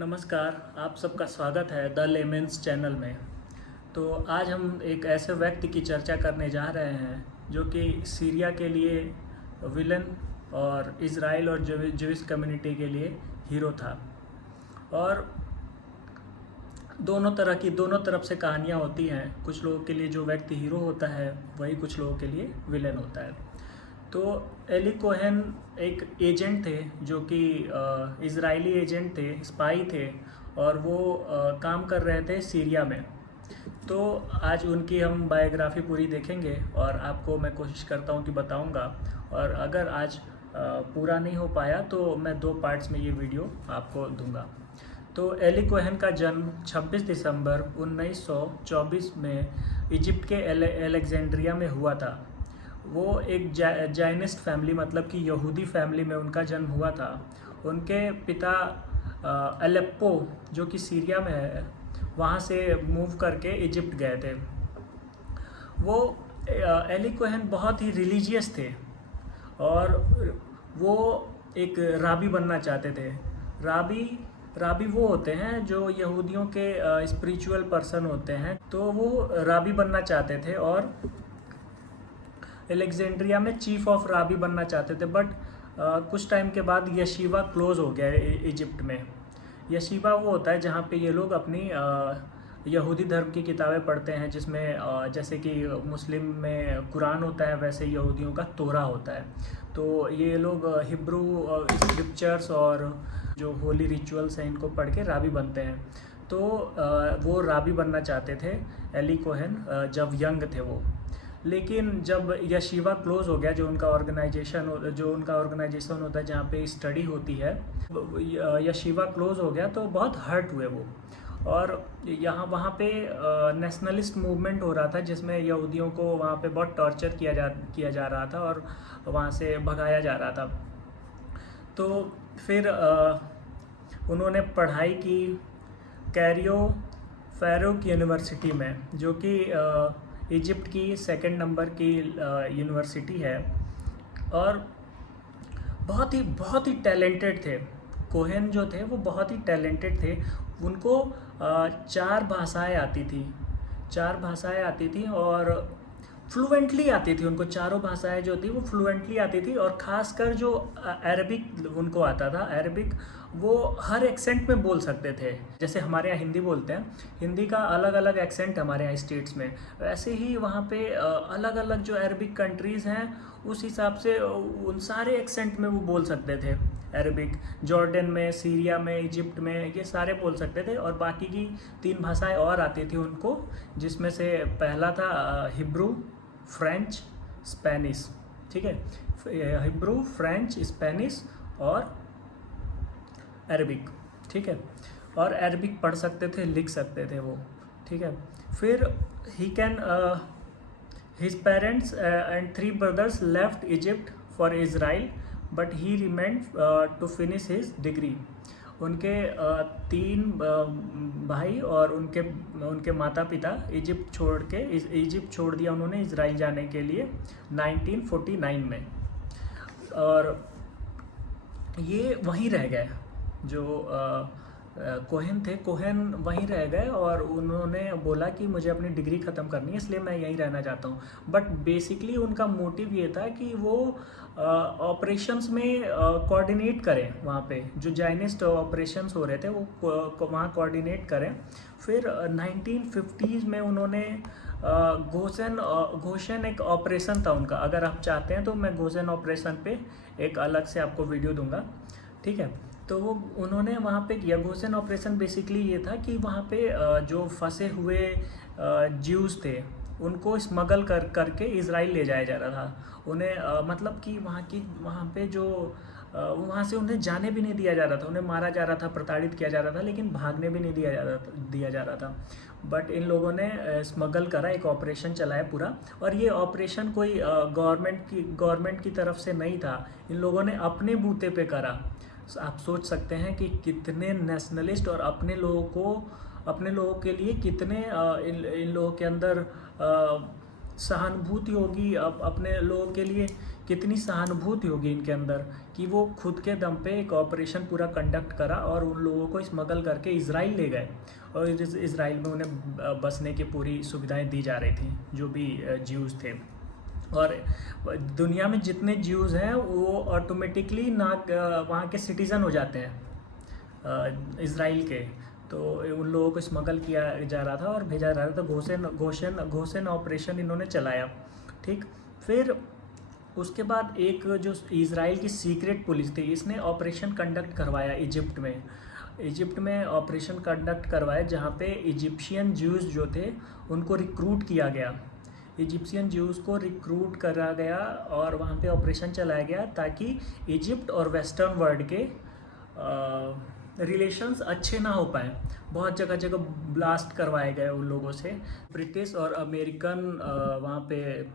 नमस्कार, आप सबका स्वागत है द लेमेंस चैनल में। तो आज हम एक ऐसे व्यक्ति की चर्चा करने जा रहे हैं जो कि सीरिया के लिए विलन और इज़राइल और ज्यूइश कम्युनिटी के लिए हीरो था। और दोनों तरफ से कहानियाँ होती हैं। कुछ लोगों के लिए जो व्यक्ति हीरो होता है वही कुछ लोगों के लिए विलन होता है। तो एली कोहेन एक एजेंट थे जो कि इज़राइली एजेंट थे, स्पाई थे, और वो काम कर रहे थे सीरिया में। तो आज उनकी हम बायोग्राफी पूरी देखेंगे और आपको मैं कोशिश करता हूँ कि बताऊँगा। और अगर आज पूरा नहीं हो पाया तो मैं 2 पार्ट्स में ये वीडियो आपको दूंगा। तो एली कोहेन का जन्म 26 दिसंबर 1924 में इजिप्ट के एलेक्जेंड्रिया में हुआ था। वो एक जाइनिस्ट फैमिली, मतलब कि यहूदी फैमिली में उनका जन्म हुआ था। उनके पिता अलेप्पो, जो कि सीरिया में है, वहाँ से मूव करके इजिप्ट गए थे। वो एली कोहेन बहुत ही रिलीजियस थे और वो एक राबी बनना चाहते थे। राबी वो होते हैं जो यहूदियों के स्पिरिचुअल पर्सन होते हैं। तो वो राबी बनना चाहते थे और एलेक्जेंड्रिया में चीफ ऑफ राबी बनना चाहते थे। बट कुछ टाइम के बाद यशीवा क्लोज हो गया इजिप्ट में। यशीवा वो होता है जहाँ पे ये लोग अपनी यहूदी धर्म की किताबें पढ़ते हैं, जिसमें जैसे कि मुस्लिम में कुरान होता है, वैसे यहूदियों का तोरा होता है। तो ये लोग हिब्रू स्क्रिप्चर्स और जो होली रिचुअल्स हैं इनको पढ़ के राबी बनते हैं। तो वो राबी बनना चाहते थे एली कोहेन जब यंग थे वो। लेकिन जब यशीवा क्लोज हो गया, जो उनका ऑर्गेनाइजेशन होता है जहाँ पे स्टडी होती है, यशीवा क्लोज हो गया तो बहुत हर्ट हुए वो। और वहाँ पे नेशनलिस्ट मूवमेंट हो रहा था जिसमें यहूदियों को वहाँ पे बहुत टॉर्चर किया जा रहा था और वहाँ से भगाया जा रहा था। तो फिर उन्होंने पढ़ाई की कैरियो फैरूक यूनिवर्सिटी में, जो कि इजिप्ट की 2nd नंबर की यूनिवर्सिटी है। और बहुत ही टैलेंटेड थे। कोहेन जो थे वो बहुत ही टैलेंटेड थे। उनको 4 भाषाएं आती थी और फ्लुएंटली आती थी। उनको चारों भाषाएं जो थी वो फ्लुएंटली आती थी। और ख़ासकर जो अरबिक उनको आता था, अरबिक वो हर एक्सेंट में बोल सकते थे। जैसे हमारे यहाँ हिंदी बोलते हैं, हिंदी का अलग अलग एक्सेंट हमारे यहाँ स्टेट्स में, वैसे ही वहाँ पे अलग अलग जो अरबिक कंट्रीज़ हैं उस हिसाब से उन सारे एक्सेंट में वो बोल सकते थे। अरबिक जॉर्डन में, सीरिया में, इजिप्ट में, ये सारे बोल सकते थे। और बाकी की 3 भाषाएं और आती थी उनको, जिसमें से पहला था हिब्रू, फ्रेंच, स्पेनिश। ठीक है, हिब्रू, फ्रेंच, स्पेनिश और अरबिक। ठीक है, और अरबिक पढ़ सकते थे, लिख सकते थे वो। ठीक है, फिर his parents and 3 brothers left Egypt for Israel, but he remained to finish his degree. उनके 3 भाई और उनके माता पिता इजिप्ट छोड़ दिया उन्होंने इजराइल जाने के लिए 1949 में। और ये वहीं रह गए। जो कोहेन थे, कोहेन वहीं रह गए और उन्होंने बोला कि मुझे अपनी डिग्री ख़त्म करनी है, इसलिए मैं यहीं रहना चाहता हूँ। बट बेसिकली उनका मोटिव ये था कि वो ऑपरेशंस में कोऑर्डिनेट करें। वहाँ पे जो जाइनिस्ट ऑपरेशंस हो रहे थे वो वहाँ कोऑर्डिनेट करें। फिर 1950s में उन्होंने घोषण एक ऑपरेशन था उनका। अगर आप चाहते हैं तो मैं घोषण ऑपरेशन पे एक अलग से आपको वीडियो दूंगा। ठीक है, तो वो उन्होंने वहाँ पे किया। घोषण ऑपरेशन बेसिकली ये था कि वहाँ पे जो फंसे हुए ज्यूज़ थे उनको स्मगल करके इजराइल ले जाया जा रहा था। उन्हें मतलब कि वहाँ पे जो वहाँ से उन्हें जाने भी नहीं दिया जा रहा था, उन्हें मारा जा रहा था, प्रताड़ित किया जा रहा था, लेकिन भागने भी नहीं दिया जा रहा था। बट इन लोगों ने स्मगल करा, एक ऑपरेशन चलाया पूरा। और ये ऑपरेशन कोई गवर्नमेंट की तरफ से नहीं था, इन लोगों ने अपने बूते पे करा। आप सोच सकते हैं कि कितने नेशनलिस्ट और अपने लोगों के लिए कितने इन लोगों के अंदर सहानुभूति होगी, अपने लोगों के लिए कितनी सहानुभूति होगी इनके अंदर कि वो खुद के दम पे एक ऑपरेशन पूरा कंडक्ट करा और उन लोगों को स्मगल करके इजराइल ले गए। और इजराइल में उन्हें बसने की पूरी सुविधाएं दी जा रही थी, जो भी ज्यूज़ थे। और दुनिया में जितने ज्यूज़ हैं वो ऑटोमेटिकली ना वहाँ के सिटीज़न हो जाते हैं इजराइल के। तो उन लोगों को स्मगल किया जा रहा था और भेजा जा रहा था। घोषण ऑपरेशन इन्होंने चलाया, ठीक। फिर उसके बाद एक जो इजराइल की सीक्रेट पुलिस थी, इसने ऑपरेशन कंडक्ट करवाया इजिप्ट में ऑपरेशन कंडक्ट करवाया, जहाँ पे इजिप्शियन ज्यूज़ जो थे उनको रिक्रूट किया गया। इजिप्शियन ज्यूज़ को रिक्रूट करा गया और वहाँ पे ऑपरेशन चलाया गया ताकि इजिप्ट और वेस्टर्न वर्ल्ड के रिलेशंस अच्छे ना हो पाए। बहुत जगह जगह ब्लास्ट करवाए गए उन लोगों से। ब्रिटिश और अमेरिकन वहाँ पे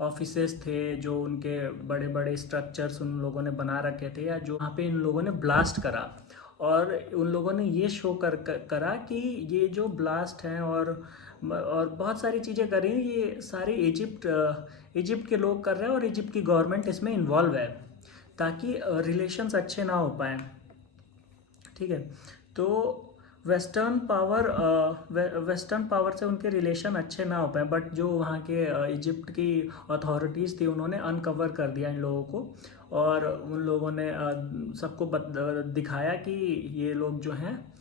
ऑफिसेस थे, जो उनके बड़े बड़े स्ट्रक्चर्स उन लोगों ने बना रखे थे, या जो वहाँ पे इन लोगों ने ब्लास्ट करा। और उन लोगों ने ये शो करा कि ये जो ब्लास्ट हैं और बहुत सारी चीज़ें करी, ये सारी इजिप्ट के लोग कर रहे हैं और इजिप्ट की गवर्नमेंट इसमें इन्वॉल्व है, ताकि रिलेशंस अच्छे ना हो पाए, ठीक है। तो वेस्टर्न पावर से उनके रिलेशन अच्छे ना हो पाए, बट जो वहाँ के इजिप्ट की अथॉरिटीज़ थी उन्होंने अनकवर कर दिया इन लोगों को, और उन लोगों ने सबको दिखाया कि ये लोग जो हैं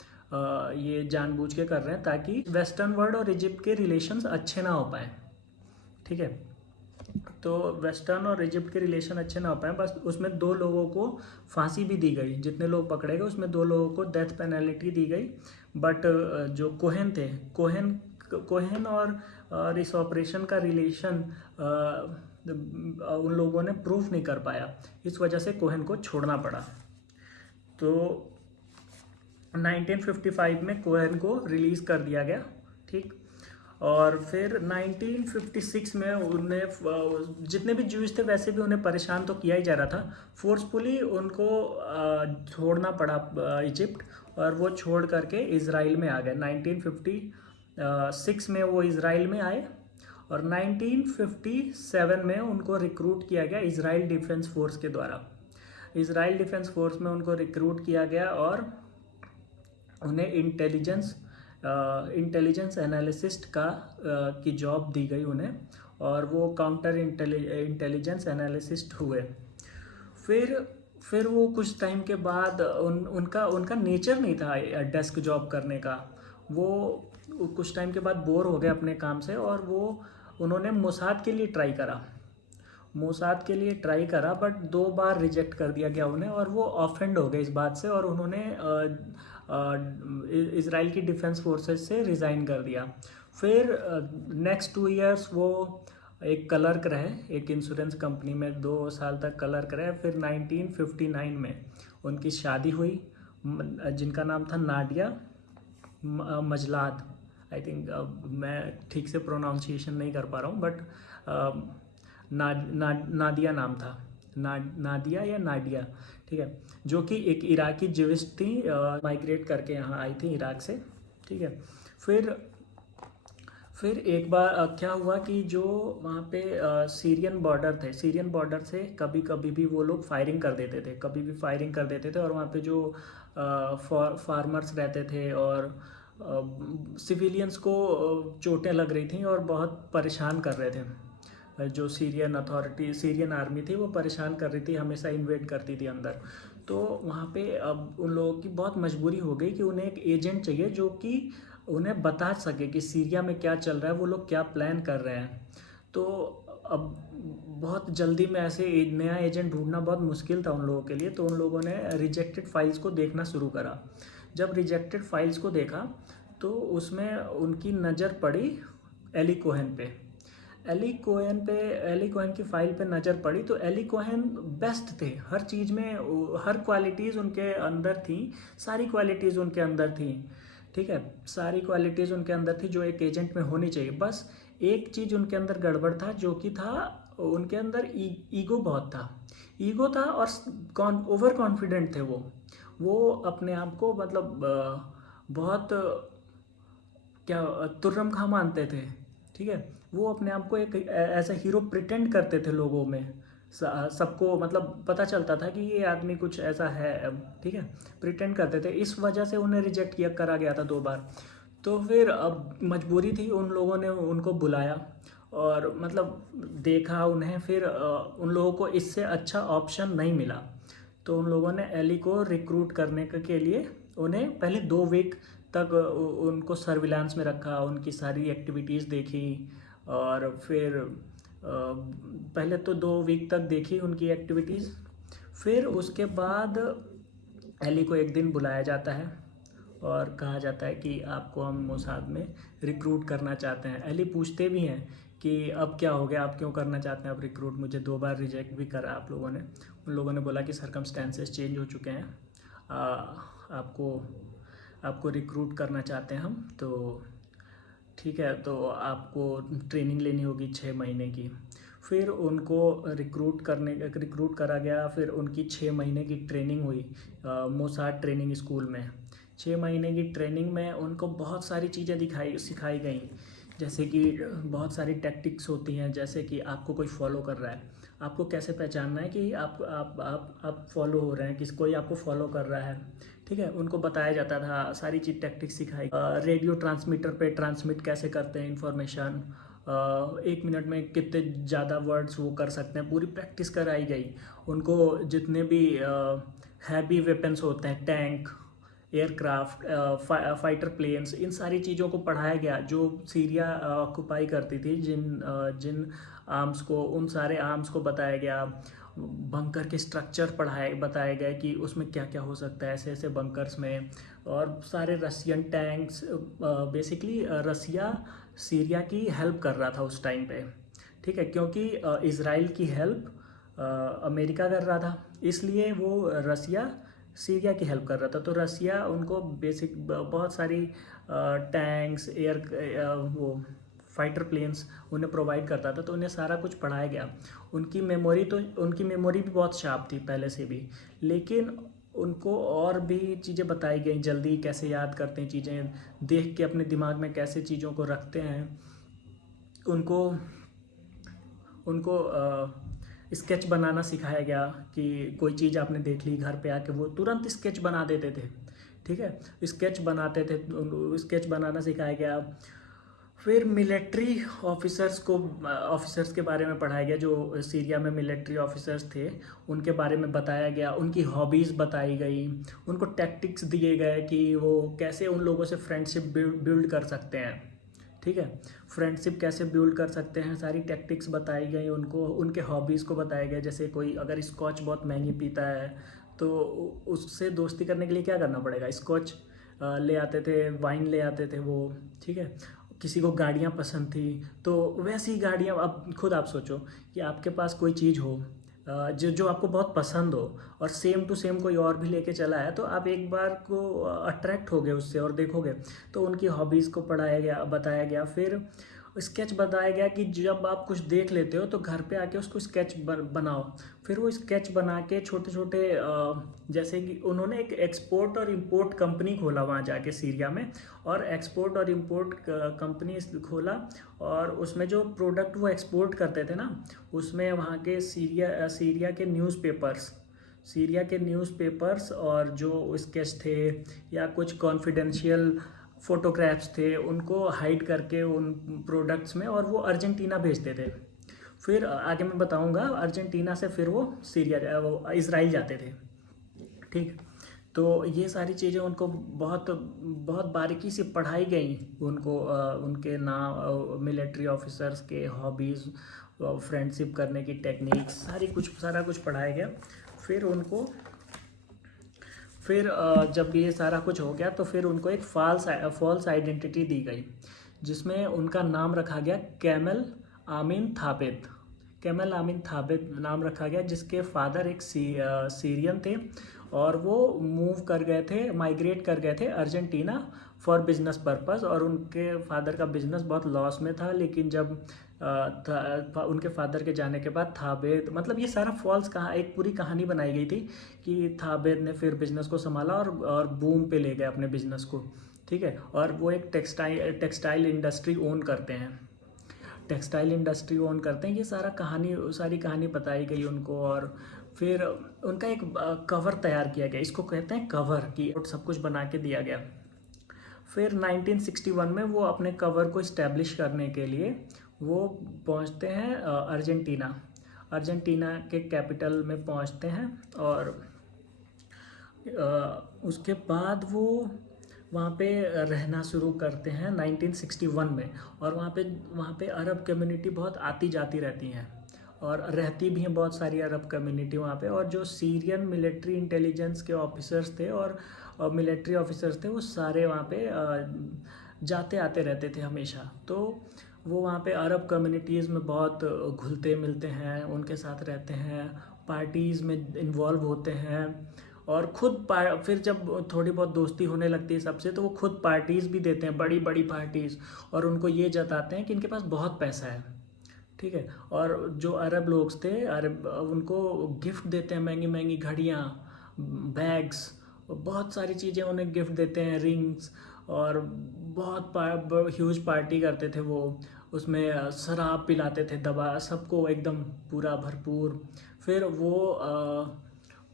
ये जानबूझ के कर रहे हैं ताकि वेस्टर्न वर्ल्ड और इजिप्ट के रिलेशंस अच्छे ना हो पाए, ठीक है। तो वेस्टर्न और इजिप्ट के रिलेशन अच्छे ना हो पाए, बस उसमें 2 लोगों को फांसी भी दी गई। जितने लोग पकड़े गए उसमें 2 लोगों को डेथ पेनल्टी दी गई। बट जो कोहेन थे, कोहेन और इस ऑपरेशन का रिलेशन उन लोगों ने प्रूफ नहीं कर पाया, इस वजह से कोहेन को छोड़ना पड़ा। तो 1955 में कोहेन को रिलीज़ कर दिया गया, ठीक। और फिर 1956 में उन्हें जितने भी ज्यूज थे वैसे भी उन्हें परेशान तो किया ही जा रहा था, फोर्सफुली उनको छोड़ना पड़ा इजिप्ट, और वो छोड़ करके इजराइल में आ गए। 1956 में वो इजराइल में आए और 1957 में उनको रिक्रूट किया गया इजराइल डिफेंस फोर्स के द्वारा। इजराइल डिफेंस फोर्स में उनको रिक्रूट किया गया और उन्हें इंटेलिजेंस एनालिसिस्ट की जॉब दी गई उन्हें, और वो काउंटर इंटेलिजेंस एनालिसिस्ट हुए। फिर वो कुछ टाइम के बाद उनका नेचर नहीं था डेस्क जॉब करने का। वो कुछ टाइम के बाद बोर हो गए अपने काम से, और उन्होंने मोसाद के लिए ट्राई करा, बट 2 बार रिजेक्ट कर दिया गया उन्हें, और वो ऑफेंड हो गए इस बात से, और उन्होंने इजराइल की डिफेंस फोर्सेस से रिज़ाइन कर दिया। फिर नेक्स्ट 2 इयर्स वो एक क्लर्क रहे, एक इंश्योरेंस कंपनी में 2 साल तक क्लर्क रहे। फिर 1959 में उनकी शादी हुई, जिनका नाम था नाडिया मजलाद। आई थिंक मैं ठीक से प्रोनाउंसिएशन नहीं कर पा रहा हूँ, बट नादिया नाम था, नादिया या नाडिया, ठीक है, जो कि एक इराकी ज्यूइश थी, माइग्रेट करके यहाँ आई थी इराक से, ठीक है। फिर एक बार क्या हुआ कि जो वहाँ पे सीरियन बॉर्डर से कभी कभी भी वो लोग फायरिंग कर देते थे, और वहाँ पे जो फार्मर्स रहते थे और सिविलियंस को चोटें लग रही थी और बहुत परेशान कर रहे थे। जो सीरियन आर्मी थी वो परेशान कर रही थी, हमेशा इन्वेड करती थी अंदर। तो वहाँ पे अब उन लोगों की बहुत मजबूरी हो गई कि उन्हें एक एजेंट चाहिए जो कि उन्हें बता सके कि सीरिया में क्या चल रहा है, वो लोग क्या प्लान कर रहे हैं। तो अब बहुत जल्दी में ऐसे नया एजेंट ढूंढना बहुत मुश्किल था उन लोगों के लिए, तो उन लोगों ने रिजेक्टेड फाइल्स को देखना शुरू करा। जब रिजेक्टेड फाइल्स को देखा तो उसमें उनकी नज़र पड़ी एली कोहेन की फाइल पे नज़र पड़ी। तो एली कोहेन बेस्ट थे हर चीज़ में, हर क्वालिटीज़ उनके अंदर थी, सारी क्वालिटीज़ उनके अंदर थी, ठीक है, सारी क्वालिटीज़ उनके अंदर थी जो एक एजेंट में होनी चाहिए। बस एक चीज़ उनके अंदर गड़बड़ था, जो कि था उनके अंदर ईगो बहुत था, और ओवर कॉन्फिडेंट थे वो अपने आप को मतलब बहुत क्या तुर्रम खा मानते थे, ठीक है। वो अपने आप को एक एज ए हीरो प्रिटेंड करते थे लोगों में, सबको मतलब पता चलता था कि ये आदमी कुछ ऐसा है, ठीक है, प्रिटेंड करते थे। इस वजह से उन्हें रिजेक्ट किया करा गया था 2 बार। तो फिर अब मजबूरी थी, उन लोगों ने उनको बुलाया और मतलब देखा उन्हें, फिर उन लोगों को इससे अच्छा ऑप्शन नहीं मिला। तो उन लोगों ने एली को रिक्रूट करने के लिए उन्हें पहले 2 वीक तक उनको सर्विलांस में रखा, उनकी सारी एक्टिविटीज़ देखी। और फिर पहले तो 2 वीक तक देखी उनकी एक्टिविटीज़। फिर उसके बाद एली को एक दिन बुलाया जाता है और कहा जाता है कि आपको हम मोसाद में रिक्रूट करना चाहते हैं। एली पूछते भी हैं कि अब क्या हो गया, आप क्यों करना चाहते हैं आप रिक्रूट, मुझे 2 बार रिजेक्ट भी करा आप लोगों ने। उन लोगों ने बोला कि सरकमस्टेंसेस चेंज हो चुके हैं, आपको आपको रिक्रूट करना चाहते हैं हम, तो ठीक है, तो आपको ट्रेनिंग लेनी होगी 6 महीने की। फिर उनको रिक्रूट करा गया। फिर उनकी 6 महीने की ट्रेनिंग हुई मोसाद ट्रेनिंग स्कूल में। 6 महीने की ट्रेनिंग में उनको बहुत सारी चीज़ें सिखाई गई, जैसे कि बहुत सारी टैक्टिक्स होती हैं, जैसे कि आपको कोई फॉलो कर रहा है, आपको कैसे पहचानना है कि आप फॉलो हो रहे हैं, किस कोई आपको फॉलो कर रहा है, ठीक है, उनको बताया जाता था। सारी चीज़ टैक्टिक्स सिखाई। रेडियो ट्रांसमीटर पे ट्रांसमिट कैसे करते हैं इन्फॉर्मेशन, 1 मिनट में कितने ज़्यादा वर्ड्स वो कर सकते हैं, पूरी प्रैक्टिस कराई गई उनको। जितने भी हैवी वेपन्स होते हैं, टैंक, एयरक्राफ्ट, फाइटर प्लेन्स, इन सारी चीज़ों को पढ़ाया गया। जो सीरिया ऑक्युपाई करती थी, जिन आर्म्स को, उन सारे आर्म्स को बताया गया। बंकर के स्ट्रक्चर बताए गए कि उसमें क्या क्या हो सकता है ऐसे ऐसे बंकर्स में। और सारे रशियन टैंक्स, बेसिकली रसिया सीरिया की हेल्प कर रहा था उस टाइम पे, ठीक है, क्योंकि इज़राइल की हेल्प अमेरिका कर रहा था, इसलिए वो रसिया सीरिया की हेल्प कर रहा था। तो रसिया उनको बहुत सारी टैंक्स, वो फाइटर प्लेन्स उन्हें प्रोवाइड करता था, तो उन्हें सारा कुछ पढ़ाया गया। उनकी मेमोरी भी बहुत शार्प थी पहले से भी, लेकिन उनको और भी चीज़ें बताई गई, जल्दी कैसे याद करते हैं चीज़ें, देख के अपने दिमाग में कैसे चीज़ों को रखते हैं। उनको उनको स्केच बनाना सिखाया गया कि कोई चीज़ आपने देख ली घर पे आके, वो तुरंत स्केच बना देते थे, ठीक है, स्केच बनाते थे, स्केच बनाना सिखाया गया। फिर मिलिट्री ऑफिसर्स के बारे में पढ़ाया गया, जो सीरिया में मिलिट्री ऑफिसर्स थे उनके बारे में बताया गया, उनकी हॉबीज़ बताई गई, उनको टैक्टिक्स दिए गए कि वो कैसे उन लोगों से फ्रेंडशिप बिल्ड कर सकते हैं, ठीक है, फ्रेंडशिप कैसे बिल्ड कर सकते हैं, सारी टैक्टिक्स बताई गई उनको। उनके हॉबीज़ को बताया गया, जैसे कोई अगर स्कॉच बहुत महंगी पीता है तो उससे दोस्ती करने के लिए क्या करना पड़ेगा, स्कॉच ले आते थे, वाइन ले आते थे वो, ठीक है। किसी को गाड़ियाँ पसंद थी तो वैसी गाड़ियाँ, अब खुद आप सोचो कि आपके पास कोई चीज़ हो जो आपको बहुत पसंद हो, और सेम टू सेम कोई और भी लेके चला है, तो आप एक बार को अट्रैक्ट होगे उससे और देखोगे। तो उनकी हॉबीज़ को बताया गया। फिर स्केच बताया गया कि जब आप कुछ देख लेते हो तो घर पे आके उसको स्केच बनाओ। फिर वो स्केच बना के छोटे छोटे, जैसे कि उन्होंने एक एक्सपोर्ट और इंपोर्ट कंपनी खोला वहाँ जाके सीरिया में, और एक्सपोर्ट और इंपोर्ट कंपनी खोला, और उसमें जो प्रोडक्ट वो एक्सपोर्ट करते थे ना, उसमें वहाँ के सीरिया के न्यूज़पेपर्स और जो स्केच थे या कुछ कॉन्फिडेंशियल फोटोग्राफ्स थे, उनको हाइड करके उन प्रोडक्ट्स में, और वो अर्जेंटीना भेजते थे। फिर आगे मैं बताऊंगा, अर्जेंटीना से फिर वो इज़राइल जाते थे, ठीक। तो ये सारी चीज़ें उनको बहुत बहुत बारीकी से पढ़ाई गई उनको, उनके नाम, मिलिट्री ऑफिसर्स के हॉबीज़, फ्रेंडशिप करने की टेक्निक्स, सारा कुछ पढ़ाया गया। फिर जब ये सारा कुछ हो गया तो फिर उनको एक फॉल्स आइडेंटिटी दी गई, जिसमें उनका नाम रखा गया कैमल आमिन थाबित नाम रखा गया, जिसके फादर एक सीरियन थे, और वो माइग्रेट कर गए थे अर्जेंटीना फॉर बिजनेस पर्पस। और उनके फादर का बिजनेस बहुत लॉस में था, लेकिन जब उनके फादर के जाने के बाद थाबेद, मतलब ये सारा एक पूरी कहानी बनाई गई थी कि थाबेद ने फिर बिजनेस को संभाला और बूम पे ले गए अपने बिजनेस को, ठीक है। और वो एक टेक्सटाइल इंडस्ट्री ओन करते हैं। टेक्सटाइल इंडस्ट्री ओन करते हैं। ये सारी कहानी बताई गई उनको, और फिर उनका एक कवर तैयार किया गया, इसको कहते हैं कवर, की सब कुछ बना के दिया गया। फिर 1961 में वो अपने कवर को इस्टेब्लिश करने के लिए वो पहुंचते हैं अर्जेंटीना के कैपिटल में पहुंचते हैं, और उसके बाद वो वहाँ पे रहना शुरू करते हैं 1961 में। और वहाँ पे अरब कम्युनिटी बहुत आती जाती रहती हैं, और रहती भी हैं बहुत सारी अरब कम्युनिटी वहाँ पे। और जो सीरियन मिलिट्री इंटेलिजेंस के ऑफिसर्स थे और मिलिट्री ऑफिसर्स थे, वो सारे वहाँ पे जाते आते रहते थे हमेशा। तो वो वहाँ पे अरब कम्युनिटीज़ में बहुत घुलते मिलते हैं, उनके साथ रहते हैं, पार्टीज़ में इन्वॉल्व होते हैं, और फिर जब थोड़ी बहुत दोस्ती होने लगती है सबसे, तो वो खुद पार्टीज़ भी देते हैं, बड़ी बड़ी पार्टीज़, और उनको ये जताते हैं कि इनके पास बहुत पैसा है, ठीक है। और जो अरब लोग थे, उनको गिफ्ट देते हैं, महंगी महंगी घड़ियाँ, बैग्स, बहुत सारी चीज़ें उन्हें गिफ्ट देते हैं, रिंग्स, और बहुत ह्यूज पार्टी करते थे वो। उसमें शराब पिलाते थे, दबा सबको एकदम पूरा भरपूर। फिर वो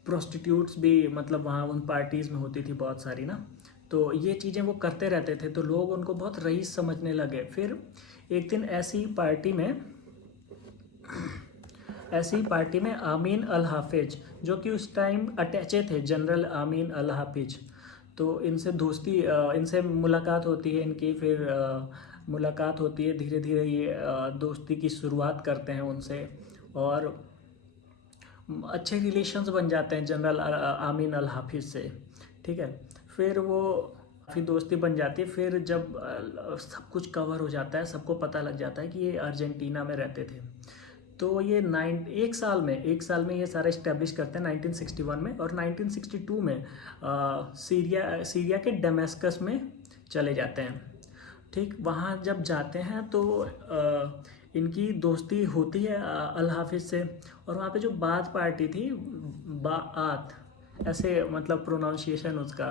प्रोस्टिट्यूट्स भी मतलब वहाँ उन पार्टीज़ में होती थी बहुत सारी ना। तो ये चीज़ें वो करते रहते थे, तो लोग उनको बहुत रईस समझने लगे। फिर एक दिन ऐसी पार्टी में आमीन अल हाफिज, जो कि उस टाइम अटैचे थे जनरल आमीन अल हाफिज, तो इनसे मुलाकात होती है इनकी। फिर मुलाकात होती है, धीरे धीरे ये दोस्ती की शुरुआत करते हैं उनसे, और अच्छे रिलेशंस बन जाते हैं जनरल आमीन अल हाफिज से, ठीक है। फिर दोस्ती बन जाती है। फिर जब सब कुछ कवर हो जाता है, सबको पता लग जाता है कि ये अर्जेंटीना में रहते थे, तो ये एक साल में ये सारा इस्टेब्लिश करते हैं 1961 में। और 1962 में सीरिया के डेमेस्कस में चले जाते हैं, ठीक। वहाँ जब जाते हैं तो इनकी दोस्ती होती है अल हाफिज से। और वहाँ पे जो बात पार्टी थी, बात ऐसे मतलब प्रोनाउंसिएशन उसका,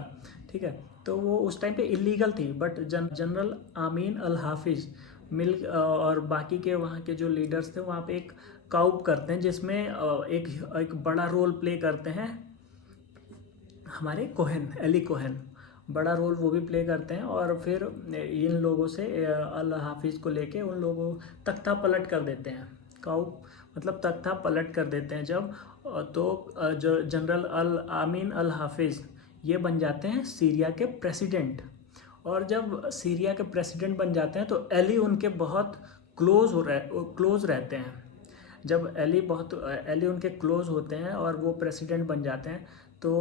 ठीक है, तो वो उस टाइम पे इलीगल थी। बट जनरल आमीन अल हाफिज और बाकी के वहाँ के जो लीडर्स थे, वहाँ पे एक काउप करते हैं, जिसमें एक बड़ा रोल प्ले करते हैं हमारे एली कोहेन, बड़ा रोल वो भी प्ले करते हैं। और फिर इन लोगों से अल हाफिज को लेके उन लोगों तख्ता पलट कर देते हैं, काउप मतलब तख्ता पलट कर देते हैं जब, तो जो जनरल आमीन अल हाफिज ये बन जाते हैं सीरिया के प्रेसिडेंट। और जब सीरिया के प्रेसिडेंट बन जाते हैं, तो एली उनके बहुत क्लोज रहते हैं। जब एली उनके क्लोज होते हैं और वो प्रेसिडेंट बन जाते हैं, तो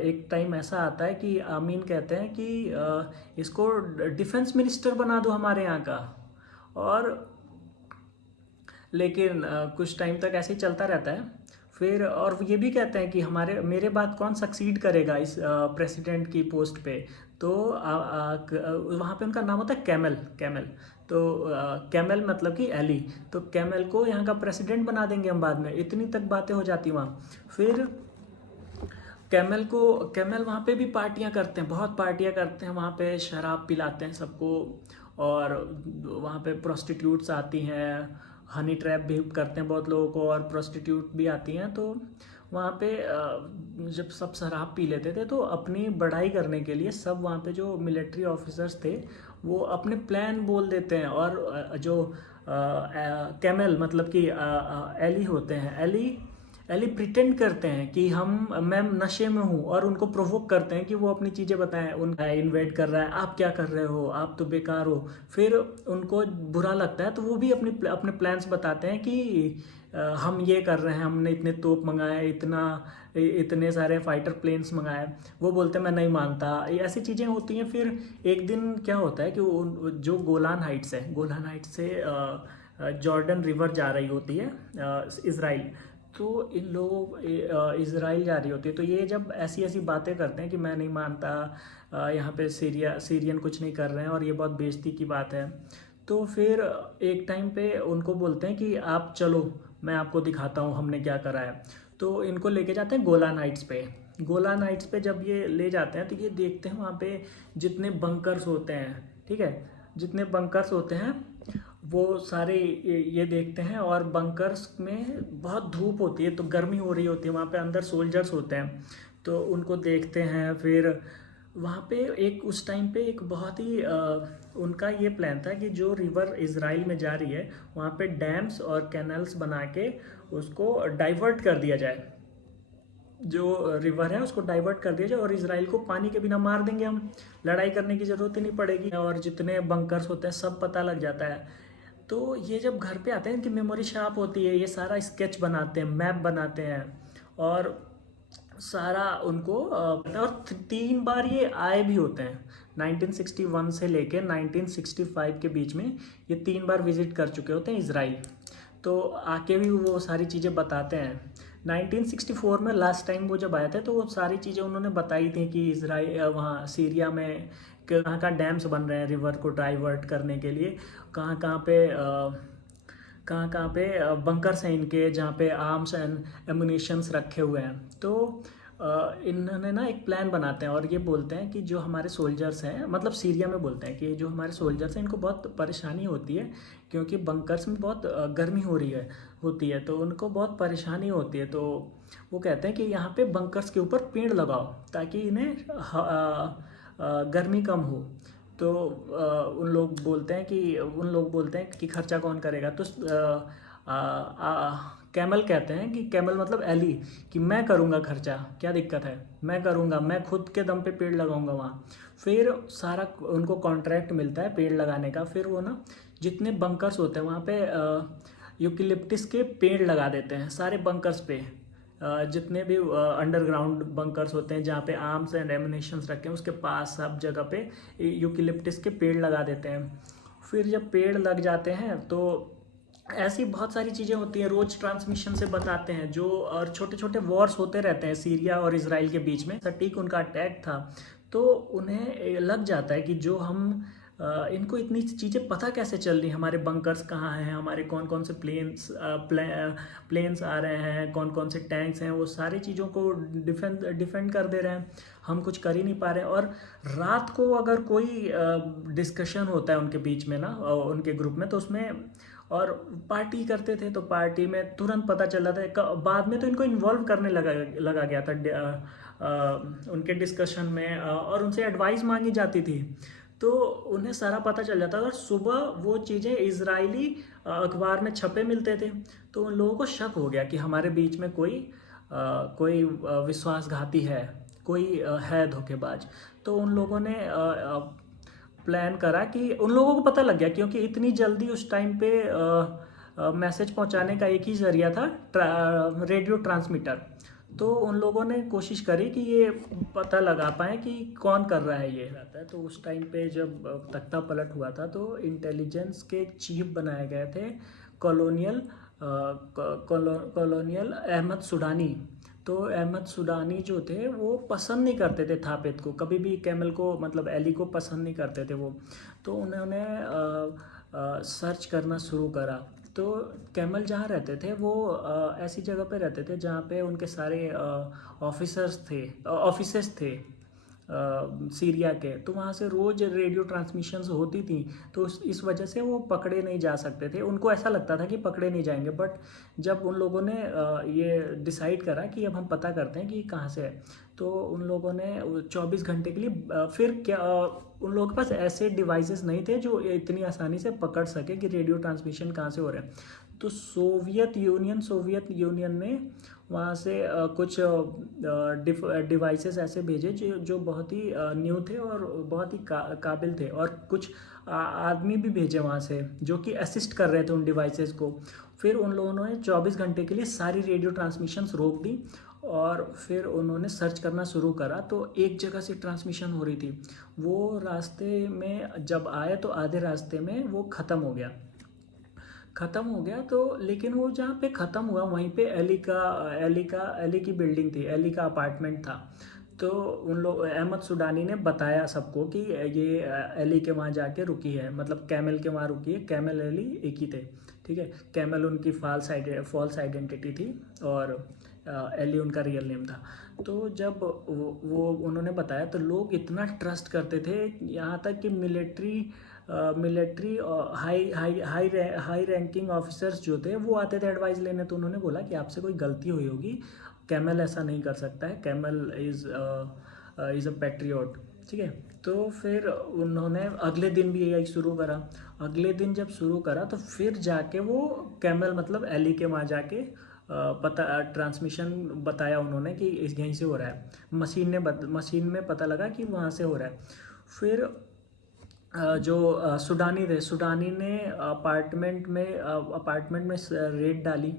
एक टाइम ऐसा आता है कि आमीन कहते हैं कि इसको डिफेंस मिनिस्टर बना दो हमारे यहाँ का। और लेकिन कुछ टाइम तक ऐसे ही चलता रहता है। फिर और ये भी कहते हैं कि मेरे बाद कौन सक्सीड करेगा इस प्रेसिडेंट की पोस्ट पे। तो वहाँ पे उनका नाम होता है कैमल। तो कैमल मतलब कि एली, तो कैमल को यहाँ का प्रेसिडेंट बना देंगे हम बाद में। इतनी तक बातें हो जाती वहाँ। फिर कैमल वहाँ पे भी पार्टियाँ करते हैं, बहुत पार्टियाँ करते हैं वहाँ पे, शराब पिलाते हैं सबको, और वहाँ पे प्रोस्टिट्यूट्स आती हैं, हनी ट्रैप भी करते हैं बहुत लोगों को, और प्रोस्टिट्यूट भी आती हैं। तो वहाँ पे जब सब शराब पी लेते थे, तो अपनी बड़ाई करने के लिए सब वहाँ पे जो मिलिट्री ऑफिसर्स थे, वो अपने प्लान बोल देते हैं। और जो कैमल मतलब कि एली होते हैं, एली प्रिटेंड करते हैं कि मैं नशे में हूँ, और उनको प्रोवोक करते हैं कि वो अपनी चीज़ें बताएं। उनका इन्वेट कर रहा है, आप क्या कर रहे हो, आप तो बेकार हो। फिर उनको बुरा लगता है, तो वो भी अपने प्लान्स बताते हैं कि हम ये कर रहे हैं, हमने इतने तोप मंगाए, इतने सारे फाइटर प्लेन्स मंगाए। वो बोलते हैं मैं नहीं मानता। ऐसी चीज़ें होती हैं। फिर एक दिन क्या होता है कि जो गोलान हाइट्स से जॉर्डन रिवर जा रही होती है इज़राइल, तो इन लोगों इज़राइल जा रही होती है। तो ये जब ऐसी बातें करते हैं कि मैं नहीं मानता, यहाँ पे सीरियन कुछ नहीं कर रहे हैं, और ये बहुत बेइज्जती की बात है। तो फिर एक टाइम पे उनको बोलते हैं कि आप चलो, मैं आपको दिखाता हूँ हमने क्या करा है। तो इनको लेके जाते हैं गोलान हाइट्स पे जब ये ले जाते हैं, तो ये देखते हैं वहाँ पे जितने बंकर्स होते हैं, ठीक है, जितने बंकर्स होते हैं, वो सारे ये देखते हैं, और बंकर्स में बहुत धूप होती है तो गर्मी हो रही होती है, वहाँ पे अंदर सोल्जर्स होते हैं तो उनको देखते हैं। फिर वहाँ पे एक उस टाइम पे एक बहुत ही उनका ये प्लान था कि जो रिवर इज़राइल में जा रही है वहाँ पे डैम्स और कैनल्स बना के उसको डाइवर्ट कर दिया जाए, जो रिवर है उसको डाइवर्ट कर दिया जाए, और इसराइल को पानी के बिना मार देंगे हम, लड़ाई करने की ज़रूरत ही नहीं पड़ेगी, और जितने बंकर्स होते हैं सब पता लग जाता है। तो ये जब घर पे आते हैं इनकी मेमोरी शार्प होती है, ये सारा स्केच बनाते हैं, मैप बनाते हैं, और सारा उनको और 3 बार ये आए भी होते हैं। 1961 से लेके 1965 के बीच में ये 3 बार विजिट कर चुके होते हैं इसराइल, तो आके भी वो सारी चीज़ें बताते हैं। 1964 में लास्ट टाइम वो जब आए थे तो वो सारी चीज़ें उन्होंने बताई थी कि इसराइल वहाँ सीरिया में कहाँ कहाँ डैम्स बन रहे हैं रिवर को डाइवर्ट करने के लिए, कहाँ कहाँ पे बंकर्स हैं इनके जहाँ पे आर्म्स एंड एमुनिशंस रखे हुए हैं। तो इन्होंने ना एक प्लान बनाते हैं और ये बोलते हैं कि जो हमारे सोल्जर्स हैं, मतलब सीरिया में बोलते हैं कि जो हमारे सोल्जर्स हैं इनको बहुत परेशानी होती है क्योंकि बंकर्स में बहुत गर्मी हो रही है होती है, तो उनको बहुत परेशानी होती है। तो वो कहते हैं कि यहाँ पे बंकर्स के ऊपर पेड़ लगाओ ताकि इन्हें गर्मी कम हो। तो उन लोग बोलते हैं कि खर्चा कौन करेगा, तो कैमल कहते हैं कि कैमल मतलब एली, कि मैं करूँगा खर्चा, क्या दिक्कत है, मैं करूँगा, मैं खुद के दम पे पेड़ लगाऊंगा वहाँ। फिर सारा उनको कॉन्ट्रैक्ट मिलता है पेड़ लगाने का। फिर वो ना जितने बंकर्स होते हैं वहाँ पे यूकेलिप्टिस के पेड़ लगा देते हैं सारे बंकर्स पे, जितने भी अंडरग्राउंड बंकर्स होते हैं जहाँ पे आर्म्स एंड एमुनेशंस रखे हैं उसके पास सब जगह पे यूकेलिप्टिस के पेड़ लगा देते हैं। फिर जब पेड़ लग जाते हैं तो ऐसी बहुत सारी चीज़ें होती हैं, रोज ट्रांसमिशन से बताते हैं जो, और छोटे छोटे वॉर्स होते रहते हैं सीरिया और इसराइल के बीच में। सटीक उनका अटैक था, तो उन्हें लग जाता है कि जो हम इनको इतनी चीज़ें पता कैसे चल रही, हमारे बंकर्स कहाँ हैं, हमारे कौन कौन से प्लेन्स आ रहे हैं, कौन कौन से टैंक्स हैं, वो सारी चीज़ों को डिफेंड कर दे रहे हैं, हम कुछ कर ही नहीं पा रहे हैं। और रात को अगर कोई डिस्कशन होता है उनके बीच में ना उनके ग्रुप में, तो उसमें और पार्टी करते थे तो पार्टी में तुरंत पता चल रहा था। बाद में तो इनको इन्वॉल्व करने लगा गया था उनके डिस्कशन में, और उनसे एडवाइस मांगी जाती थी, तो उन्हें सारा पता चल जाता था। और सुबह वो चीज़ें इजरायली अखबार में छपे मिलते थे, तो उन लोगों को शक हो गया कि हमारे बीच में कोई विश्वासघाती है, कोई है धोखेबाज। तो उन लोगों ने प्लान करा कि उन लोगों को पता लग गया, क्योंकि इतनी जल्दी उस टाइम पे मैसेज पहुंचाने का एक ही जरिया था, रेडियो ट्रांसमीटर। तो उन लोगों ने कोशिश करी कि ये पता लगा पाए कि कौन कर रहा है ये रहता है। तो उस टाइम पे जब तख्ता पलट हुआ था तो इंटेलिजेंस के चीफ बनाए गए थे कॉलोनियल अहमद सुडानी। तो अहमद सुडानी जो थे वो पसंद नहीं करते थे थापित को, कभी भी कैमल को मतलब एली को पसंद नहीं करते थे वो। तो उन्होंने सर्च करना शुरू करा। तो कैमल जहाँ रहते थे वो ऐसी जगह पे रहते थे जहाँ पे उनके सारे ऑफिसर्स थे सीरिया के, तो वहाँ से रोज़ रेडियो ट्रांसमिशंस होती थी। तो इस वजह से वो पकड़े नहीं जा सकते थे, उनको ऐसा लगता था कि पकड़े नहीं जाएंगे। बट जब उन लोगों ने ये डिसाइड करा कि अब हम पता करते हैं कि कहाँ से है, तो उन लोगों ने 24 घंटे के लिए फिर क्या उन लोगों के पास ऐसे डिवाइसेस नहीं थे जो इतनी आसानी से पकड़ सके कि रेडियो ट्रांसमिशन कहाँ से हो रहा है। तो सोवियत यूनियन ने वहाँ से कुछ डिवाइसेस ऐसे भेजे जो बहुत ही न्यू थे और बहुत ही काबिल थे, और कुछ आदमी भी भेजे वहाँ से जो कि असिस्ट कर रहे थे उन डिवाइसेस को। फिर उन लोगों ने 24 घंटे के लिए सारी रेडियो ट्रांसमिशंस रोक दी, और फिर उन्होंने सर्च करना शुरू करा। तो एक जगह से ट्रांसमिशन हो रही थी, वो रास्ते में जब आए तो आधे रास्ते में वो ख़त्म हो गया। तो लेकिन वो जहाँ पे ख़त्म हुआ वहीं पे एली की बिल्डिंग थी, एली का अपार्टमेंट था। तो उन लोग अहमद सुडानी ने बताया सबको कि ये एली के वहाँ जाके रुकी है, मतलब कैमल के वहाँ रुकी है, कैमल एली एक ही थे, ठीक है। कैमल उनकी फॉल्स आइडेंटिटी थी और एली उनका रियल नेम था। तो जब वो उन्होंने बताया तो लोग इतना ट्रस्ट करते थे, यहाँ तक कि military high high high high ranking officers जो थे वो आते थे एडवाइस लेने। तो उन्होंने बोला कि आपसे कोई गलती हुई होगी, कैमल ऐसा नहीं कर सकता है, कैमल इज़ अ पैट्रियट, ठीक है। तो फिर उन्होंने अगले दिन भी यही शुरू करा। अगले दिन जब शुरू करा तो फिर जाके वो कैमल मतलब एली के वहाँ जाके पता ट्रांसमिशन बताया उन्होंने कि इस यहीं से हो रहा है। मशीन में पता लगा कि वहाँ से हो रहा है। फिर जो सुडानी थे, सुडानी ने अपार्टमेंट में रेड डाली।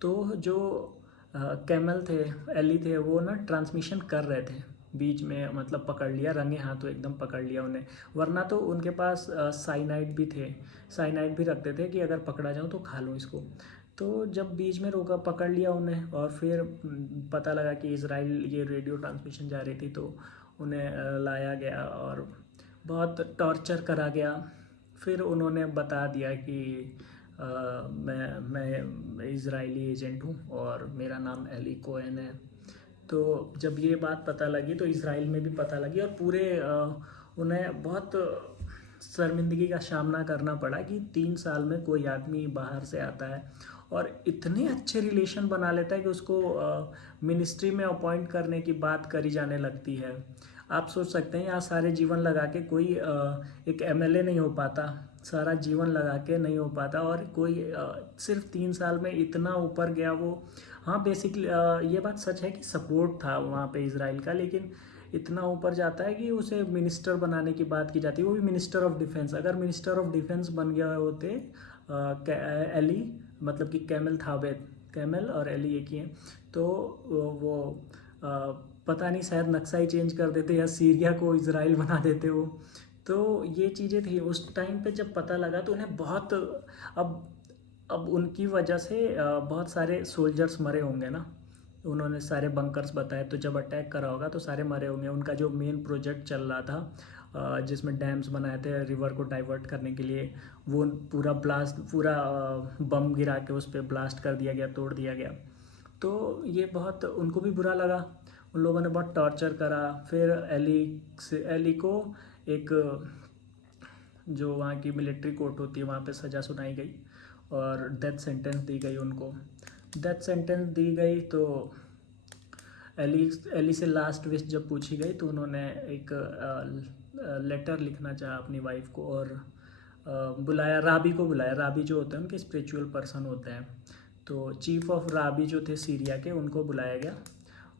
तो जो कैमल थे, एली थे, वो ना ट्रांसमिशन कर रहे थे बीच में, मतलब पकड़ लिया रंगे हाथों, एकदम पकड़ लिया उन्हें। वरना तो उनके पास साइनाइड भी थे, साइनाइड भी रखते थे कि अगर पकड़ा जाऊँ तो खा लूँ इसको। तो जब बीच में रोका, पकड़ लिया उन्हें, और फिर पता लगा कि इज़राइल ये रेडियो ट्रांसमिशन जा रही थी, तो उन्हें लाया गया और बहुत टॉर्चर करा गया। फिर उन्होंने बता दिया कि मैं इज़राइली एजेंट हूँ और मेरा नाम एली कोहेन है। तो जब ये बात पता लगी तो इज़राइल में भी पता लगी, और पूरे उन्हें बहुत शर्मिंदगी का सामना करना पड़ा कि 3 साल में कोई आदमी बाहर से आता है और इतने अच्छे रिलेशन बना लेता है कि उसको मिनिस्ट्री में अपॉइंट करने की बात करी जाने लगती है। आप सोच सकते हैं यहाँ सारे जीवन लगा के कोई एक एमएलए नहीं हो पाता, सारा जीवन लगा के नहीं हो पाता, और कोई सिर्फ 3 साल में इतना ऊपर गया वो। हाँ, बेसिकली ये बात सच है कि सपोर्ट था वहाँ पे इज़राइल का, लेकिन इतना ऊपर जाता है कि उसे मिनिस्टर बनाने की बात की जाती है, वो भी मिनिस्टर ऑफ डिफेंस। अगर मिनिस्टर ऑफ डिफेंस बन गया होते एली, मतलब कि कैमल थाबेत, कैमल और एली एक ही हैं, तो वो पता नहीं शायद नक्शा ही चेंज कर देते या सीरिया को इज़राइल बना देते वो। तो ये चीज़ें थी उस टाइम पे। जब पता लगा तो उन्हें बहुत, अब उनकी वजह से बहुत सारे सोल्जर्स मरे होंगे ना, उन्होंने सारे बंकर्स बताए। तो जब अटैक करा होगा तो सारे मरे होंगे। उनका जो मेन प्रोजेक्ट चल रहा था जिसमें डैम्स बनाए थे रिवर को डाइवर्ट करने के लिए, वो पूरा बम गिरा के उस पर ब्लास्ट कर दिया गया, तोड़ दिया गया। तो ये बहुत उनको भी बुरा लगा, उन लोगों ने बहुत टॉर्चर करा। फिर एली को एक जो वहाँ की मिलिट्री कोर्ट होती है वहाँ पे सज़ा सुनाई गई और डेथ सेंटेंस दी गई उनको। डेथ सेंटेंस दी गई तो एली से लास्ट विश जब पूछी गई तो उन्होंने एक लेटर लिखना चाहा अपनी वाइफ को, और बुलाया, राबी को बुलाया। राबी जो होते हैं उनके स्पिरिचुअल पर्सन होते हैं, तो चीफ ऑफ राबी जो थे सीरिया के, उनको बुलाया गया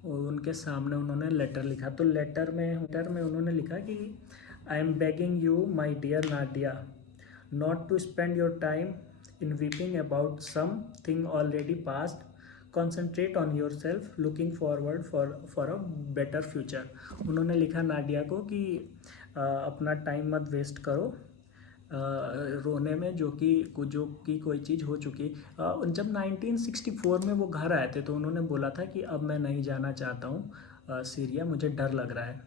और उनके सामने उन्होंने लेटर लिखा। तो लेटर में उन्होंने लिखा कि I am begging you my dear Nadia not to spend your time in weeping about something already past, concentrate on yourself, looking forward for a better future। उन्होंने लिखा नाडिया को कि अपना टाइम मत वेस्ट करो रोने में, जो कि कोई चीज़ हो चुकी। जब 1964 में वो घर आए थे तो उन्होंने बोला था कि अब मैं नहीं जाना चाहता हूँ सीरिया, मुझे डर लग रहा है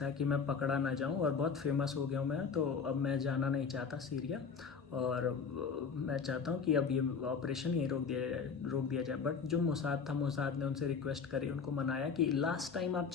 ताकि मैं पकड़ा ना जाऊँ, और बहुत फेमस हो गया हूँ मैं, तो अब मैं जाना नहीं चाहता सीरिया, और मैं चाहता हूँ कि अब ये ऑपरेशन यहीं रोक दिया जाए। बट जो मोसाद था, मोसाद ने उनसे रिक्वेस्ट करी, उनको मनाया कि लास्ट टाइम आप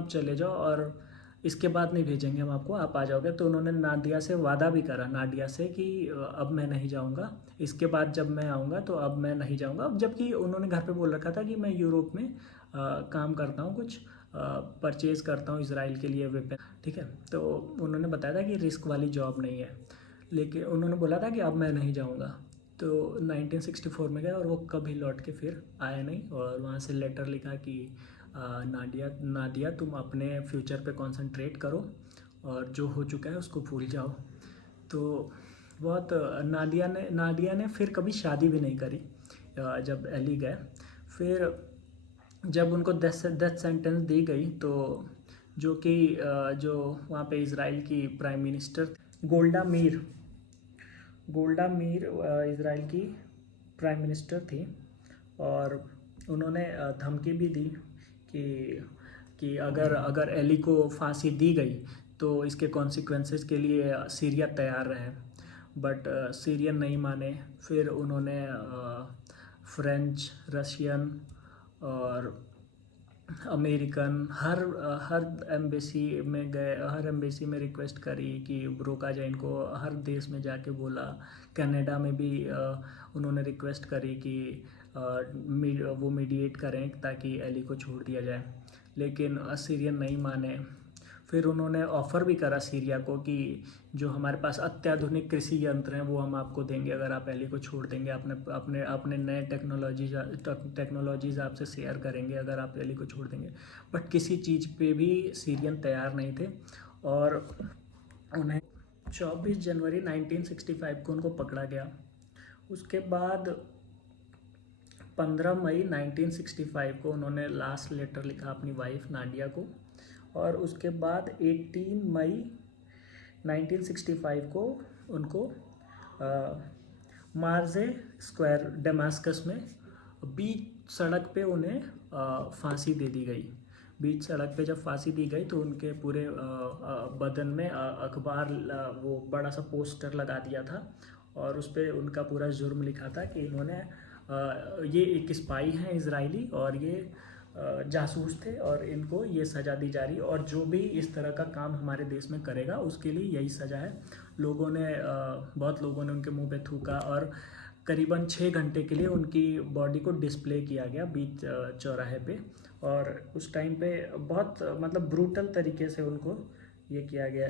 चले जाओ और इसके बाद नहीं भेजेंगे हम आपको, आप आ जाओगे। तो उन्होंने नाडिया से वादा भी करा, नाडिया से, कि अब मैं नहीं जाऊँगा, इसके बाद जब मैं आऊँगा तो अब मैं नहीं जाऊँगा। अब जबकि उन्होंने घर पे बोल रखा था कि मैं यूरोप में काम करता हूँ, कुछ परचेज़ करता हूँ इसराइल के लिए वेपन, ठीक है। तो उन्होंने बताया था कि रिस्क वाली जॉब नहीं है, लेकिन उन्होंने बोला था कि अब मैं नहीं जाऊँगा। तो 1964 में गए और वो कभी लौट के फिर आए नहीं, और वहाँ से लेटर लिखा कि नादिया तुम अपने फ्यूचर पे कंसंट्रेट करो और जो हो चुका है उसको भूल जाओ। तो बहुत नादिया ने फिर कभी शादी भी नहीं करी जब एली गए। फिर जब उनको डेथ सेंटेंस दी गई तो जो वहाँ पे इज़राइल की प्राइम मिनिस्टर गोल्डा मीर इज़राइल की प्राइम मिनिस्टर थी, और उन्होंने धमकी भी दी कि अगर एली को फांसी दी गई तो इसके कॉन्सिक्वेंसेस के लिए सीरिया तैयार रहे। बट सीरियन नहीं माने। फिर फ्रेंच, रशियन और अमेरिकन, हर एम्बेसी में गए, हर एम्बेसी में रिक्वेस्ट करी कि रोका जाए इनको, हर देश में जाके बोला। कनाडा में भी उन्होंने रिक्वेस्ट करी कि वो मीडिएट करें ताकि एली को छोड़ दिया जाए, लेकिन सीरियन नहीं माने। फिर उन्होंने ऑफ़र भी करा सीरिया को कि जो हमारे पास अत्याधुनिक कृषि यंत्र हैं वो हम आपको देंगे अगर आप एली को छोड़ देंगे, अपने अपने नए टेक्नोलॉजीज़ आपसे शेयर करेंगे अगर आप एली को छोड़ देंगे। बट किसी चीज़ पे भी सीरियन तैयार नहीं थे और उन्हें 24 जनवरी 1965 को उनको पकड़ा गया। उसके बाद 15 मई 1965 को उन्होंने लास्ट लेटर लिखा अपनी वाइफ नाडिया को, और उसके बाद 18 मई 1965 को उनको मार्जे स्क्वायर दमास्कस में बीच सड़क पे उन्हें फांसी दे दी गई। बीच सड़क पे जब फांसी दी गई तो उनके पूरे बदन में अखबार वो बड़ा सा पोस्टर लगा दिया था और उस पर उनका पूरा जुर्म लिखा था कि इन्होंने ये एक स्पाई हैं इजरायली और ये जासूस थे और इनको ये सज़ा दी जा रही है और जो भी इस तरह का काम हमारे देश में करेगा उसके लिए यही सज़ा है। बहुत लोगों ने उनके मुंह पे थूका और करीबन 6 घंटे के लिए उनकी बॉडी को डिस्प्ले किया गया बीच चौराहे पे, और उस टाइम पे बहुत मतलब ब्रूटल तरीके से उनको ये किया गया।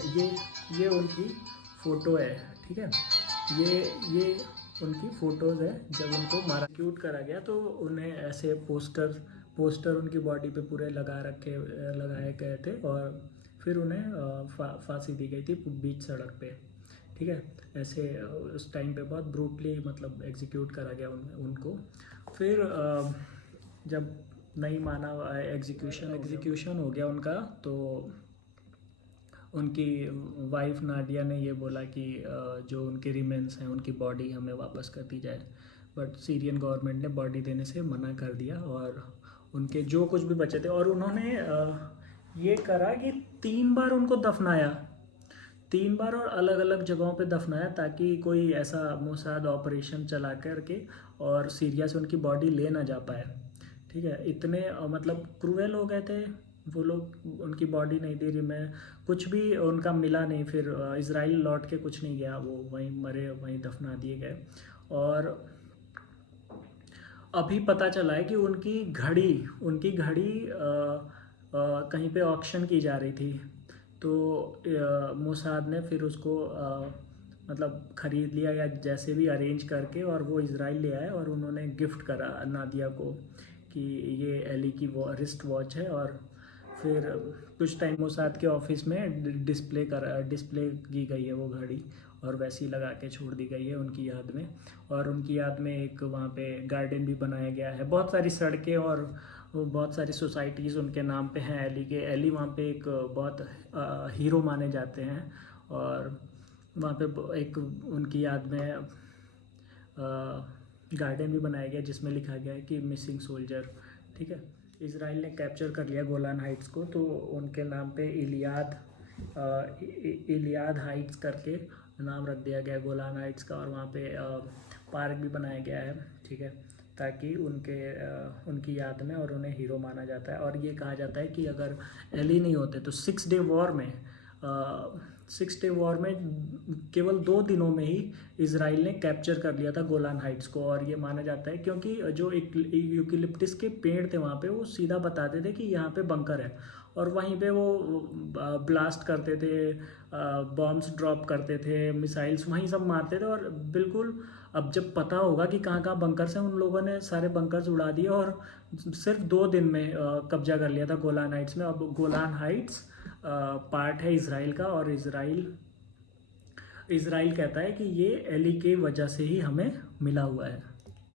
ये उनकी फ़ोटो है, ठीक है, ये उनकी फ़ोटोज़ है जब उनको मारा क्यूट करा गया तो उन्हें ऐसे पोस्टर उनकी बॉडी पे पूरे लगाए गए थे और फिर उन्हें फांसी दी गई थी बीच सड़क पे, ठीक है। ऐसे उस टाइम पे बहुत ब्रूटली मतलब एग्जीक्यूट करा गया उनको। फिर जब नहीं माना, एग्जीक्यूशन हो गया उनका, तो उनकी वाइफ नाडिया ने ये बोला कि जो उनके रिमेन्स हैं उनकी बॉडी हमें वापस कर दी जाए, बट सीरियन गवर्नमेंट ने बॉडी देने से मना कर दिया और उनके जो कुछ भी बचे थे, और उन्होंने ये करा कि 3 बार उनको दफनाया, 3 बार और अलग अलग जगहों पे दफनाया ताकि कोई ऐसा मोसाद ऑपरेशन चला करके और सीरिया से उनकी बॉडी ले ना जा पाए, ठीक है। इतने मतलब क्रूएल हो गए थे वो लोग, उनकी बॉडी नहीं दे रही, मैं कुछ भी उनका मिला नहीं। फिर इजराइल लौट के कुछ नहीं गया, वो वहीं मरे वहीं दफना दिए गए। और अभी पता चला है कि उनकी घड़ी कहीं पे ऑक्शन की जा रही थी, तो मोसाद ने फिर उसको मतलब ख़रीद लिया या जैसे भी अरेंज करके, और वो इजराइल ले आए और उन्होंने गिफ्ट करा नादिया को कि ये एली की वो रिस्ट वॉच है। और फिर कुछ टाइम मोसाद के ऑफिस में डिस्प्ले की गई है वो घड़ी और वैसी लगा के छोड़ दी गई है उनकी याद में। और उनकी याद में एक वहाँ पे गार्डन भी बनाया गया है, बहुत सारी सड़कें और बहुत सारी सोसाइटीज़ उनके नाम पे हैं एली के। एली वहाँ पे एक बहुत हीरो माने जाते हैं, और वहाँ पे एक उनकी याद में गार्डन भी बनाया गया जिसमें लिखा गया है कि मिसिंग सोल्जर, ठीक है। इजराइल ने कैप्चर कर लिया गोलान हाइट्स को, तो उनके नाम पे इलियाद हाइट्स करके नाम रख दिया गया गोलान हाइट्स का, और वहाँ पे पार्क भी बनाया गया है, ठीक है, ताकि उनकी याद में, और उन्हें हीरो माना जाता है। और ये कहा जाता है कि अगर एली नहीं होते तो 6 डे वॉर में केवल 2 दिनों में ही इजराइल ने कैप्चर कर लिया था गोलान हाइट्स को। और ये माना जाता है क्योंकि जो यूकेलिप्टस के पेड़ थे वहाँ पे, वो सीधा बताते थे कि यहाँ पे बंकर है, और वहीं पे वो ब्लास्ट करते थे, बॉम्ब्स ड्रॉप करते थे, मिसाइल्स वहीं सब मारते थे। और बिल्कुल अब जब पता होगा कि कहाँ कहाँ बंकर्स हैं, उन लोगों ने सारे बंकर्स उड़ा दिए और सिर्फ 2 दिन में कब्जा कर लिया था गोलान हाइट्स में। अब गोलान हाइट्स पार्ट है इजराइल का, और इजराइल कहता है कि ये एली के वजह से ही हमें मिला हुआ है।